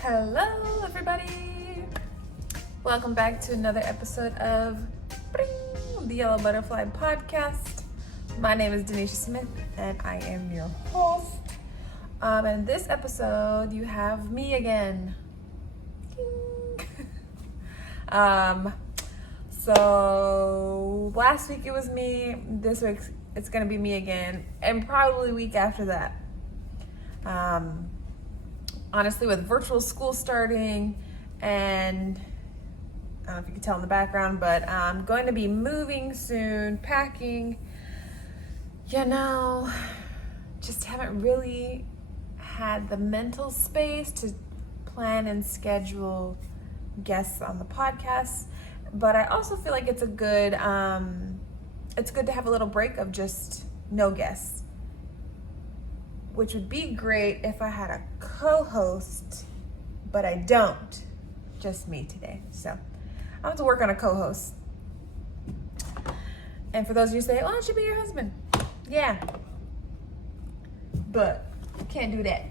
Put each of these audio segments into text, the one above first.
Hello, everybody. Welcome back to another episode of the Yellow Butterfly Podcast. My name is Denisha Smith, and I am your host. In this episode, you have me again. So last week it was me. This week it's gonna be me again, and probably week after that. Honestly, with virtual school starting, and I don't know if you can tell in the background, but I'm going to be moving soon, packing. Just haven't really had the mental space to plan and schedule guests on the podcast. But I also feel like it's good to have a little break of just no guests, which would be great if I had a co-host, but I don't. Just me today. So I have to work on a co-host. And for those of you who say, oh, it should be your husband. Yeah. But can't do that.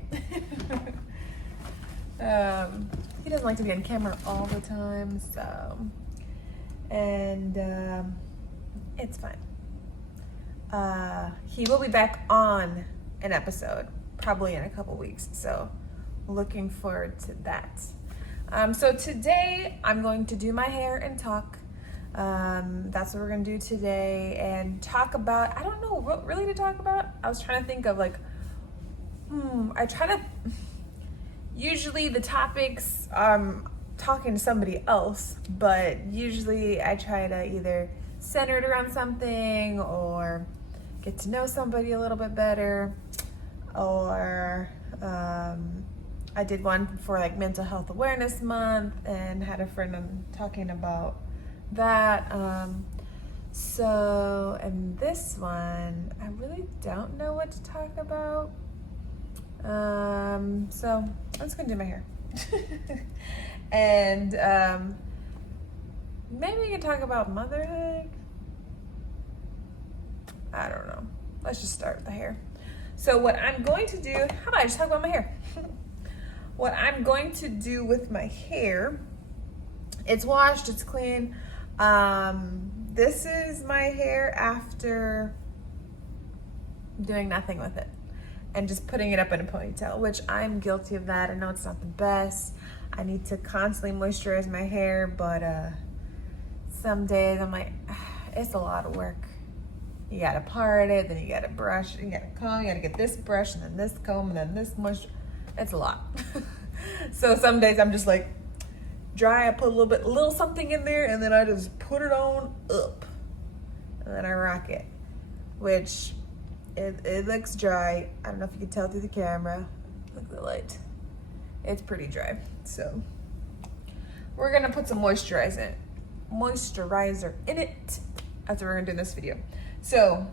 He doesn't like to be on camera all the time, so. And it's fine. He will be back on an episode probably in a couple weeks, so looking forward to that. So today I'm going to do my hair and talk. That's what we're gonna do today, and talk about, I don't know what really to talk about. I was trying to think of usually the topics talking to somebody else, but usually I try to either center it around something or get to know somebody a little bit better, or I did one for like Mental Health Awareness Month and had a friend talking about that. And this one, I really don't know what to talk about. So I'm just gonna do my hair. And maybe we can talk about motherhood. I don't know. Let's just start with the hair. So what I'm going to do, how about I just talk about my hair? What I'm going to do with my hair, it's washed, it's clean. This is my hair after doing nothing with it and just putting it up in a ponytail, which I'm guilty of that. I know it's not the best. I need to constantly moisturize my hair, but some days I'm like, it's a lot of work. You gotta part it, then you gotta brush, you gotta comb, you gotta get this brush, and then this comb, and then this moisture. It's a lot. So some days I'm just like dry, I put a little something in there, and then I just put it on up, and then I rock it, which it looks dry. I don't know if you can tell through the camera. Look at the light. It's pretty dry. So we're gonna put some moisturizer in it. That's what we're gonna do in this video. So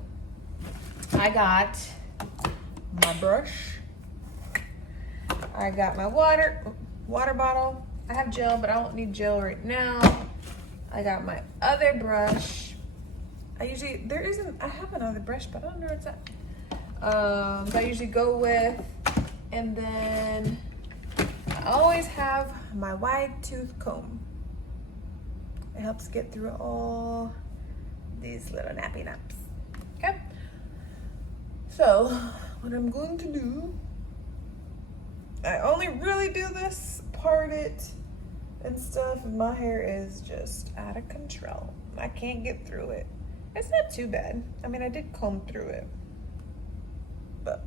I got my brush. I got my water bottle. I have gel, but I don't need gel right now. I got my other brush. I have another brush, but I don't know where it's at. So I usually go with, and then I always have my wide tooth comb. It helps get through all these little nappy naps. Okay? So, what I'm going to do, I only really do this, part it and stuff, and my hair is just out of control. I can't get through it. It's not too bad. I mean, I did comb through it, but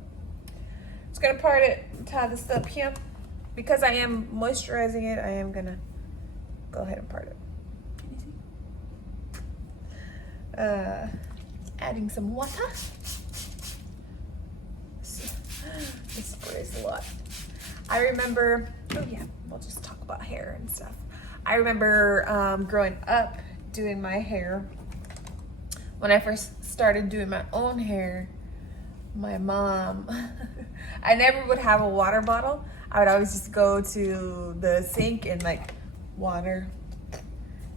just gonna part it, tie this up here. Because I am moisturizing it, I am gonna go ahead and part it. Can you see? Adding some water. This sprays a lot. I remember, we'll just talk about hair and stuff. I remember growing up doing my hair. When I first started doing my own hair, my mom, I never would have a water bottle. I would always just go to the sink and like water.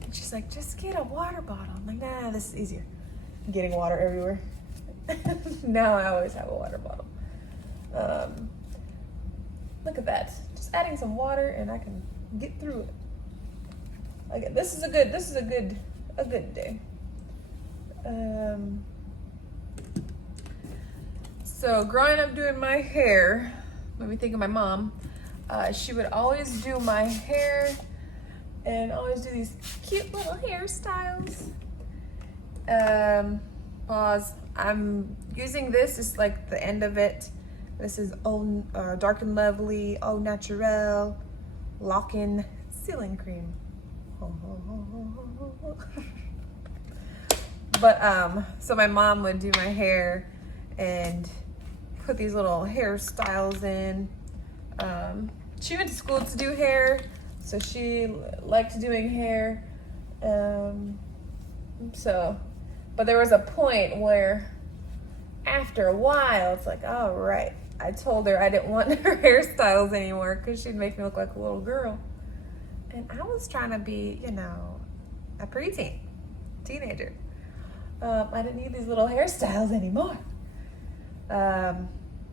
And she's like, just get a water bottle. I'm like, nah, this is easier. Getting water everywhere. Now I always have a water bottle. Look at that. Just adding some water and I can get through it. Okay, this is a good day. So growing up doing my hair, made me think of my mom. She would always do my hair and always do these cute little hairstyles. Pause. I'm using this, it's like the end of it. This is Dark and Lovely, Au Naturel, Lock-In Sealing Cream. But, so my mom would do my hair and put these little hairstyles in. She went to school to do hair, so she liked doing hair. But there was a point where after a while, it's like, all right. I told her I didn't want her hairstyles anymore because she'd make me look like a little girl. And I was trying to be, a preteen, teenager. I didn't need these little hairstyles anymore.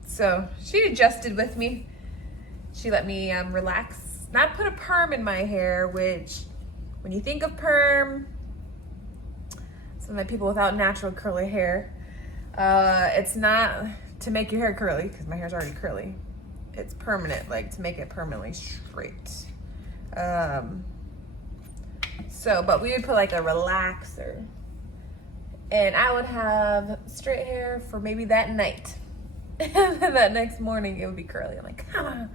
So she adjusted with me. She let me relax, not put a perm in my hair, which when you think of perm, some of the people without natural curly hair, it's not to make your hair curly, because my hair's already curly. It's permanent, like to make it permanently straight. But we would put like a relaxer. And I would have straight hair for maybe that night. And then that next morning it would be curly. I'm like, come on.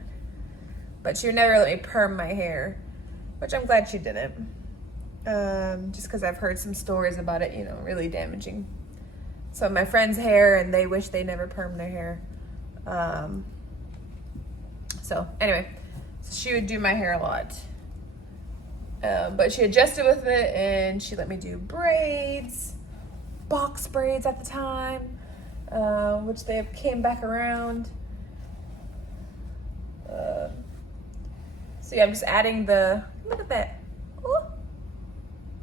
But she would never let me perm my hair, which I'm glad she didn't. Just because I've heard some stories about it, really damaging some of my friends' hair, and they wish they never permed their hair. So she would do my hair a lot. But she adjusted with it, and she let me do braids, box braids at the time, which they came back around. So yeah, I'm just adding look at that. Ooh.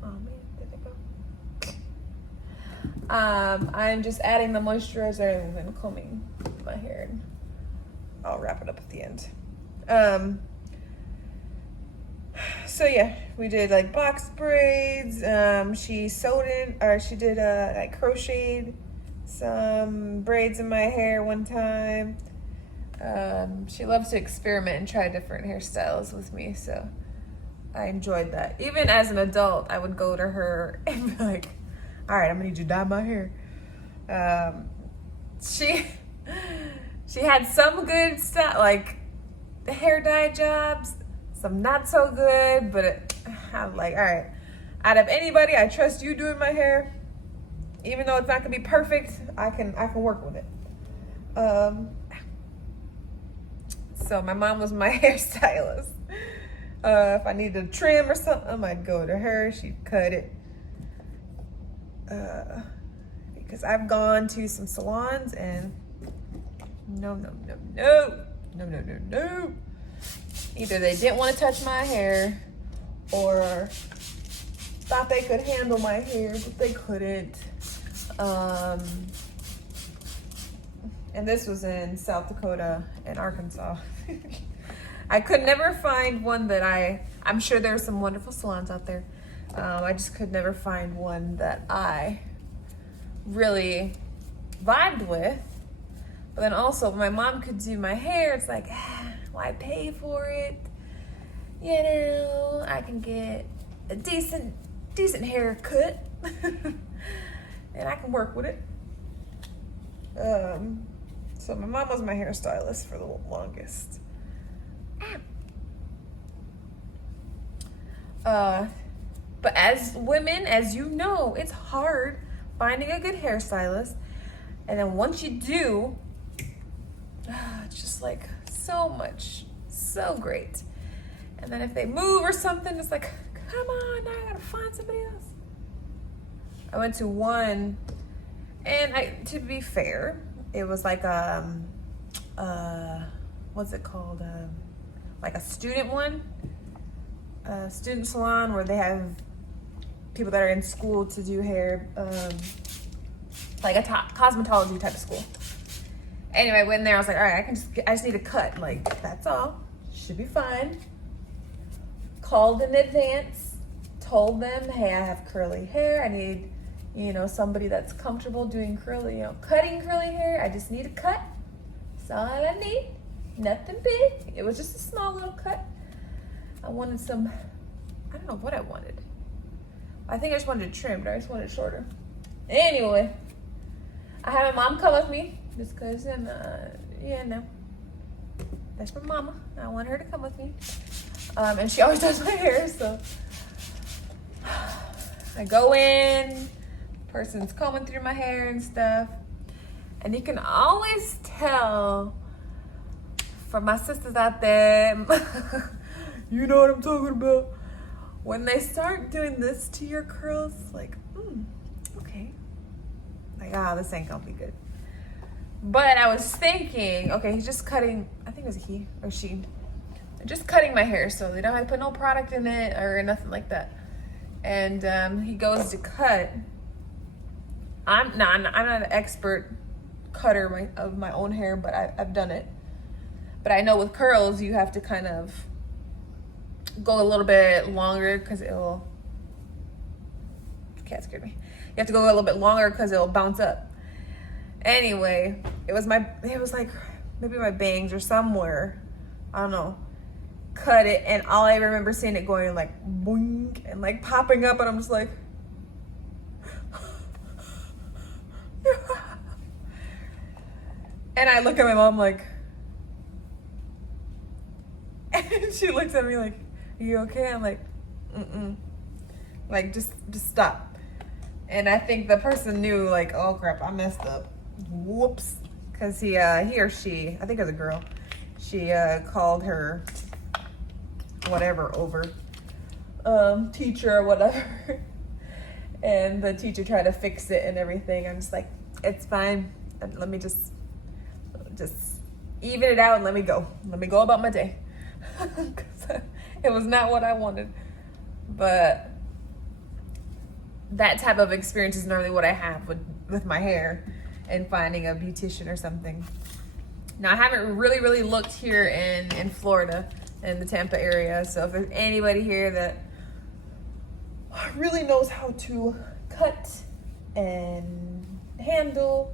Oh man, did it go? I'm just adding the moisturizer and then combing my hair. And I'll wrap it up at the end. So yeah, we did like box braids. She did like crocheted some braids in my hair one time. She loves to experiment and try different hairstyles with me, so I enjoyed that. Even as an adult, I would go to her and be like, all right, I'm gonna need you to dye my hair. She had some good stuff, like the hair dye jobs, some not so good, but I'm like, all right, out of anybody, I trust you doing my hair. Even though it's not gonna be perfect, I can work with it. So my mom was my hairstylist. If I needed to trim or something, I'd go to her. She'd cut it. Because I've gone to some salons and no. Either they didn't want to touch my hair or thought they could handle my hair, but they couldn't. And this was in South Dakota and Arkansas. I could never find one that I'm sure there's some wonderful salons out there. I just could never find one that I really vibed with. But then also, my mom could do my hair. It's like, why pay for it? I can get a decent haircut. And I can work with it. So my mom was my hairstylist for the longest. But as women, as you know, it's hard finding a good hairstylist. And then once you do, it's just like so great. And then if they move or something, it's like, come on, now I gotta find somebody else. I went to one, and to be fair, it was like what's it called? Like a student one, a student salon where they have people that are in school to do hair, like a cosmetology type of school. Anyway, I went in there. I was like, all right, I just need a cut. Like, that's all. Should be fine. Called in advance. Told them, hey, I have curly hair. I need, somebody that's comfortable doing curly, cutting curly hair. I just need a cut. That's all I need. Nothing big. It was just a small little cut. I wanted some, I don't know what I wanted. I think I just wanted it trimmed. I just wanted it shorter. Anyway, I had my mom come with me just because, that's my mama. I want her to come with me. And she always does my hair, so I go in, person's combing through my hair and stuff, and you can always tell from my sisters out there, you know what I'm talking about, when they start doing this to your curls, like, okay, like, this ain't gonna be good. But I was thinking, okay, he's just cutting, I think it was he or she, just cutting my hair, so they don't have to put no product in it or nothing like that. And he goes to cut. I'm not an expert cutter of my own hair, but I've done it. But I know with curls, you have to kind of go a little bit longer because it'll, cat scared me. You have to go a little bit longer because it'll bounce up. Anyway, it was like maybe my bangs or somewhere, I don't know, cut it, and all I remember seeing it going like boing and like popping up, and I'm just like, and I look at my mom like, and she looks at me like, are you okay? I'm like, like just stop. And I think the person knew, like, oh crap, I messed up. Whoops. Because he or she, I think it was a girl, she called her whatever over, teacher or whatever. And the teacher tried to fix it and everything. I'm just like, it's fine. Let me just even it out and let me go. Let me go about my day. 'Cause it was not what I wanted. But that type of experience is normally what I have with my hair and finding a beautician or something. Now, I haven't really looked here in Florida, in the Tampa area. So if there's anybody here that really knows how to cut and handle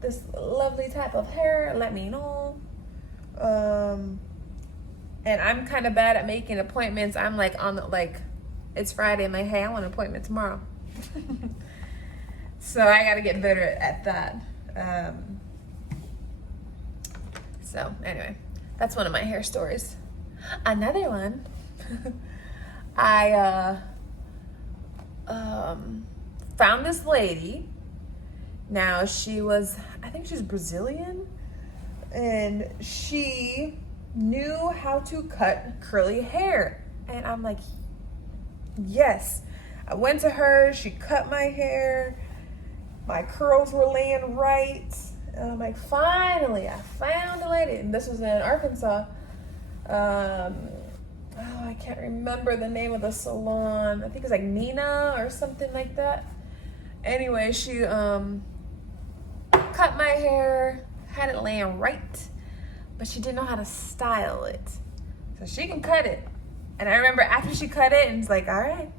this lovely type of hair, let me know. And I'm kind of bad at making appointments. I'm like it's Friday. I'm like, hey, I want an appointment tomorrow. So I got to get better at that. So anyway, that's one of my hair stories. Another one, I found this lady. Now I think she's Brazilian, and she knew how to cut curly hair. And I'm like, yes. I went to her, she cut my hair, my curls were laying right. And I'm like, finally, I found a lady. And this was in Arkansas. I can't remember the name of the salon. I think it's like Nina or something like that. Anyway, she cut my hair, had it laying right, but she didn't know how to style it. So she can cut it. And I remember after she cut it, and it's like, all right.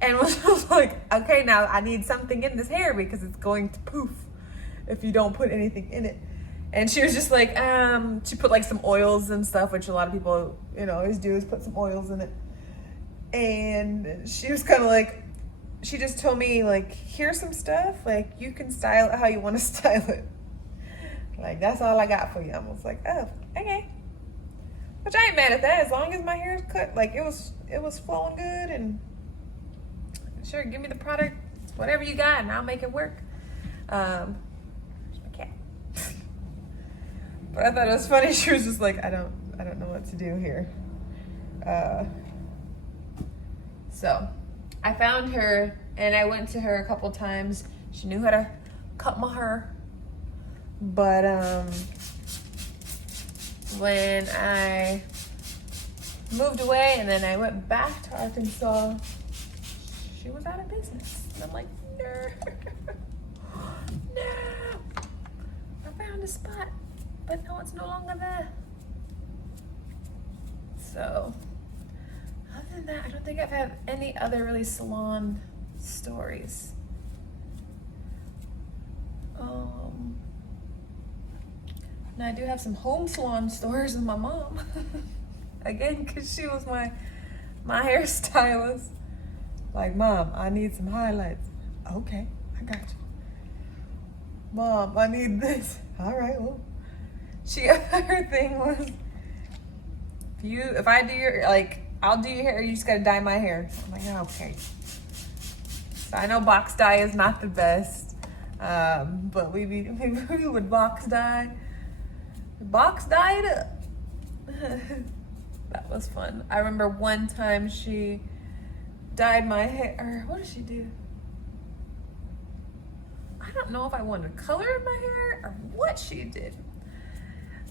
And was like, okay, now I need something in this hair because it's going to poof if you don't put anything in it. And she was just like, she put like some oils and stuff, which a lot of people, always do, is put some oils in it. And she was kind of like, she just told me, like, here's some stuff, like, you can style it how you want to style it. Like, that's all I got for you. I was like, oh, okay. Which I ain't mad at that, as long as my hair is cut. Like, it was flowing good, and sure, give me the product, whatever you got, and I'll make it work. My cat. But I thought it was funny. She was just like, I don't know what to do here. So I found her, and I went to her a couple times. She knew how to cut my hair. But when I moved away and then I went back to Arkansas, she was out of business. And I'm like, no. No. found a spot, but no, it's no longer there. So, other than that, I don't think I've had any other really salon stories. And I do have some home salon stories with my mom. Again, because she was my hairstylist. Like, Mom, I need some highlights. Okay, I got you. Mom, I need this. All right, well. Her thing was, if I do your, like, I'll do your hair, you just gotta dye my hair. I'm like, okay. So I know box dye is not the best, but we would box dye it up. That was fun. I remember one time she dyed my hair, or what did she do? I don't know if I wanted color in my hair or what she did.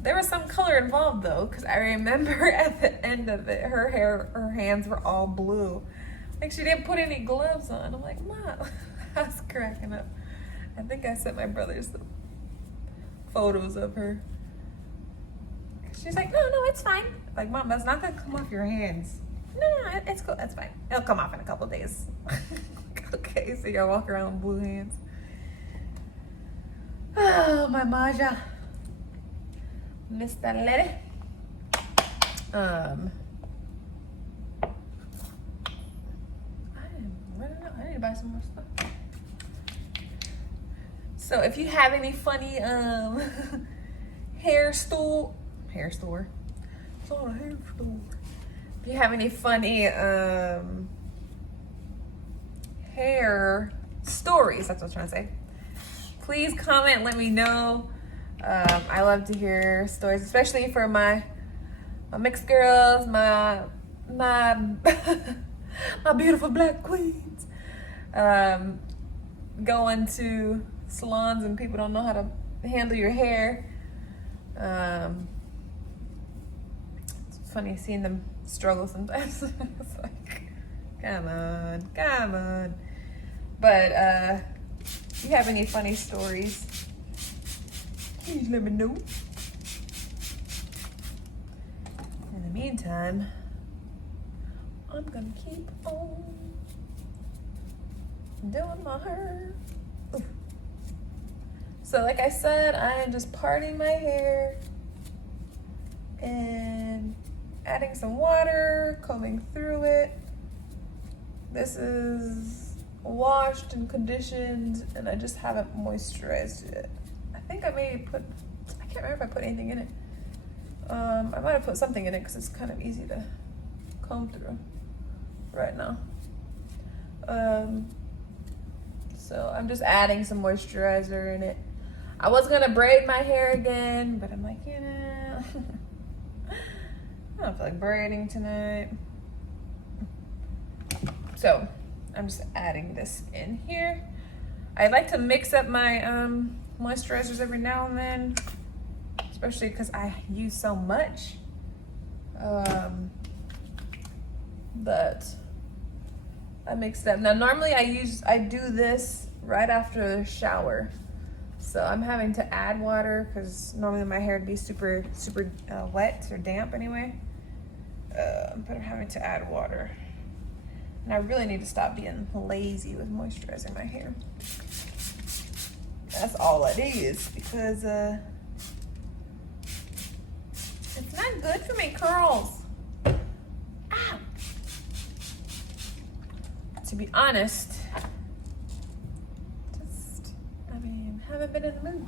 There was some color involved though, because I remember at the end of it, her hands were all blue. Like she didn't put any gloves on. I'm like, Mom, I was cracking up. I think I sent my brothers some photos of her. She's like, no, it's fine. Like, Mom, that's not gonna come off your hands. No, it's cool, that's fine. It'll come off in a couple days. Okay, so y'all walk around with blue hands. Oh, my Maja. Miss that lady. I need to buy some more stuff. So if you have any funny hair store. It's not a hair store. If you have any funny hair stories, that's what I was trying to say. Please comment, let me know. I love to hear stories, especially for my mixed girls, my beautiful black queens. Going to salons and people don't know how to handle your hair. It's funny seeing them struggle sometimes. It's like, come on. But if you have any funny stories, please let me know. In the meantime, I'm gonna keep on doing my hair. Oof. So like I said, I am just parting my hair and adding some water, combing through it. This is washed and conditioned, and I just haven't moisturized it. I think I can't remember if I put anything in it. I might have put something in it because it's kind of easy to comb through right now. So I'm just adding some moisturizer in it. I was gonna braid my hair again, but I'm like, I don't feel like braiding tonight. So I'm just adding this in here. I like to mix up my moisturizers every now and then, especially because I use so much. But I mix it up. Now normally I do this right after the shower. So I'm having to add water because normally my hair would be super wet or damp anyway. But I'm having to add water. And I really need to stop being lazy with moisturizing my hair. That's all it is, because it's not good for me curls. Ow. To be honest, haven't been in the mood.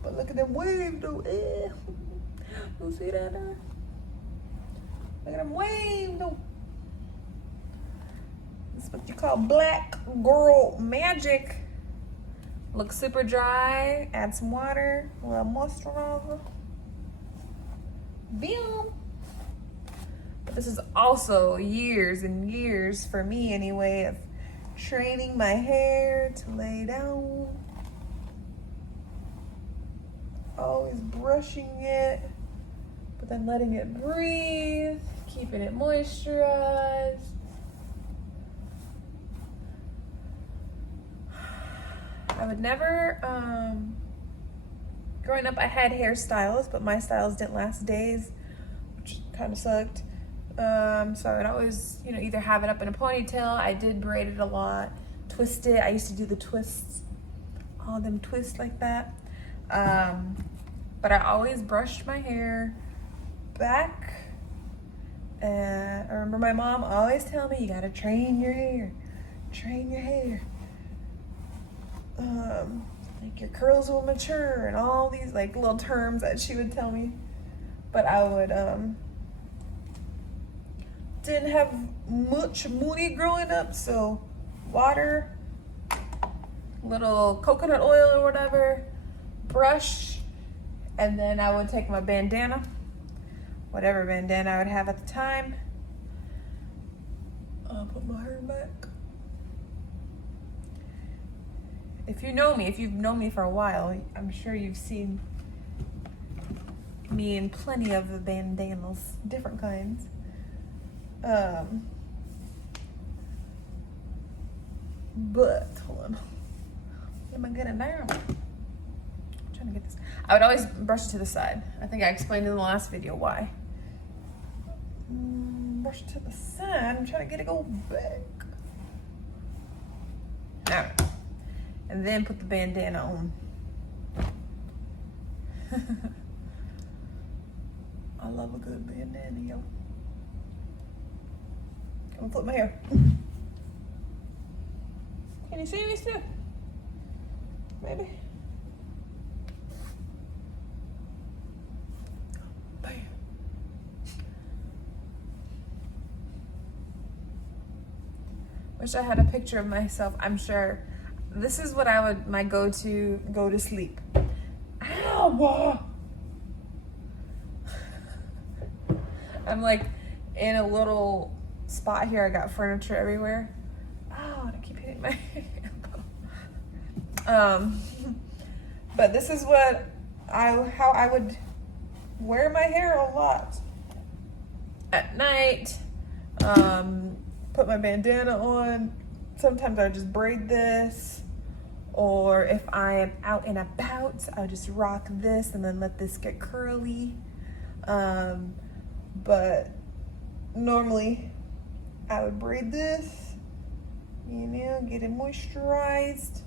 But look at them waves though. You see that there? Look at them waves though. That's what you call black girl magic. Look super dry. Add some water, a little moisturizer. Boom. But this is also years and years, for me anyway, of training my hair to lay down. Always brushing it, but then letting it breathe, keeping it moisturized. I would never Growing up, I had hairstylists, but my styles didn't last days, which kind of sucked. So I would always, either have it up in a ponytail. I did braid it a lot, twist it. I used to do the twists, all of them twists like that. But I always brushed my hair back. I remember my mom always telling me, you gotta train your hair. Train your hair. Like your curls will mature and all these like little terms that she would tell me. But I would, didn't have much money growing up, so water, little coconut oil or whatever, brush, and then I would take my bandana, whatever bandana I would have at the time. I'll put my hair back. If you know me, if you've known me for a while, I'm sure you've seen me in plenty of the bandanas, different kinds. But hold on, am I getting down? I'm trying to get this. I would always brush it to the side. I think I explained in the last video why. Brush it to the side. I'm trying to get it go back. All right, and then put the bandana on. I love a good bandana, yo. I'm gonna flip my hair. Can you see me still? Maybe. Bam. Wish I had a picture of myself. I'm sure this is what I would, my go-to go to sleep. Ow! I'm like in a little spot here. I got furniture everywhere. Oh, and I keep hitting my elbow. But this is what how I would wear my hair a lot at night. Put my bandana on. Sometimes I would just braid this, or if I am out and about, I would just rock this and then let this get curly. But normally I would braid this, get it moisturized.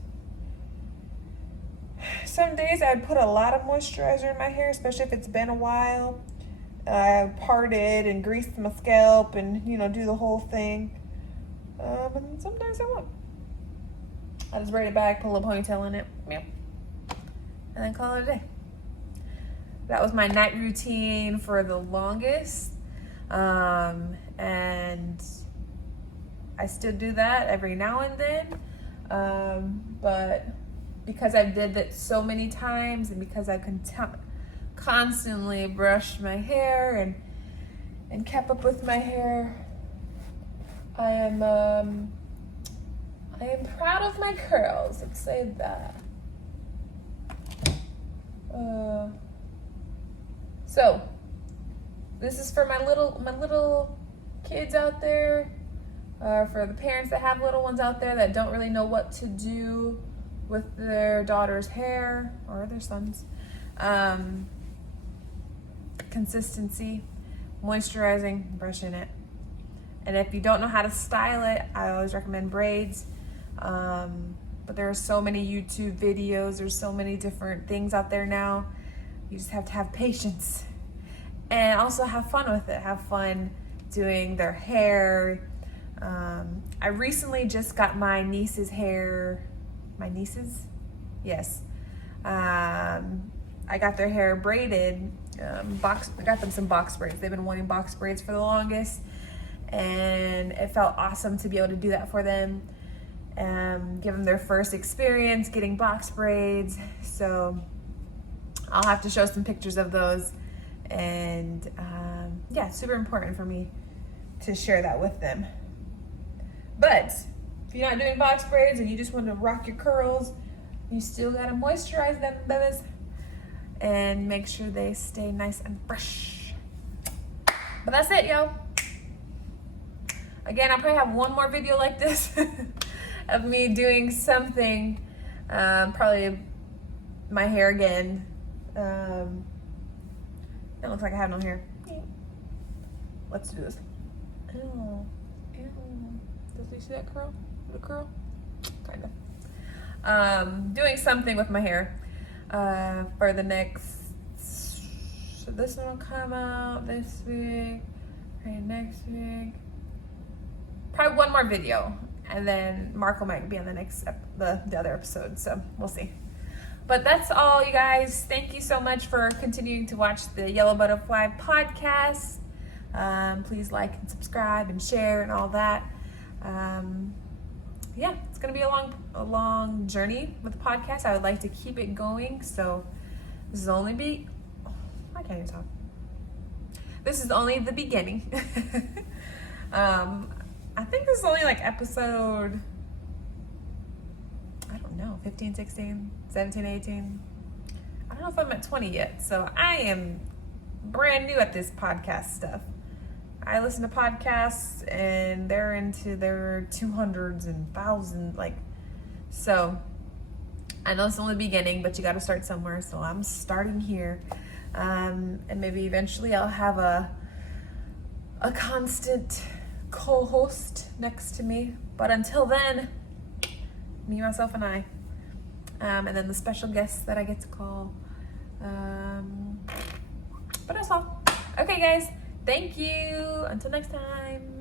Some days I'd put a lot of moisturizer in my hair, especially if it's been a while. I parted and greased my scalp and, do the whole thing. And sometimes I won't. I just braid it back, put a little ponytail in it, and then call it a day. That was my night routine for the longest. And I still do that every now and then. But because I've did that so many times, and because I've constantly brushed my hair and kept up with my hair, I am proud of my curls. Let's say that. So this is for my little kids out there, for the parents that have little ones out there that don't really know what to do with their daughter's hair or their sons. Consistency, moisturizing, brushing it. And if you don't know how to style it, I always recommend braids. But there are so many YouTube videos. There's so many different things out there now. You just have to have patience and also have fun with it. Have fun doing their hair. I recently just got my niece's hair. My nieces? Yes. I got their hair braided. I got them some box braids. They've been wanting box braids for the longest. And it felt awesome to be able to do that for them. Give them their first experience getting box braids. So I'll have to show some pictures of those. And yeah, it's super important for me to share that with them. But if you're not doing box braids and you just want to rock your curls, you still gotta moisturize them, babies, and make sure they stay nice and fresh. But that's it, yo. Again, I'll probably have one more video like this of me doing something, probably my hair again, It looks like I have no hair. Let's do this. Ew. Ew. Does you see that curl? The curl? Kind of. Doing something with my hair for the next. So this one will come out this week. Right, next week. Probably one more video, and then Marco might be on the next the other episode. So we'll see. But that's all, you guys. Thank you so much for continuing to watch the Yellow Butterfly podcast. Please like and subscribe and share and all that. Yeah, it's gonna be a long journey with the podcast. I would like to keep it going. So this is only I can't even talk. This is only the beginning. I think this is only like episode, I don't know, 15, 16, 17, 18. I don't know if I'm at 20 yet. So I am brand new at this podcast stuff. I listen to podcasts and they're into their 200s and thousands, so I know it's only the beginning, but you got to start somewhere. So I'm starting here. And maybe eventually I'll have a constant co-host next to me. But until then, me, myself, and I. And then the special guests that I get to call. But that's all. Okay, guys. Thank you. Until next time.